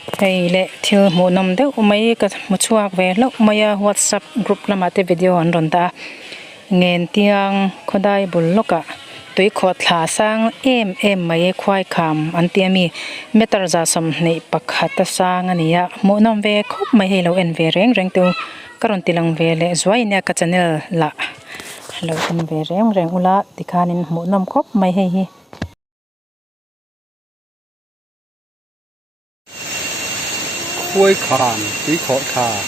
Hey le thil mo nam de umai ka muchuak ve lo maya WhatsApp group lamate video an ronda ngen tiang khodai bul loka Tuikhawhthla sang em mai khwai kham an tiami metar za som nei pakhata sang ania mo nam ve khop mai helo en ve reng tu karon tilang ve le zwai nya ka channel la lo en ve reng ula tikhanin mo nam khop mai he hi Tuikhawhthla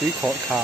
Tuikhawhthla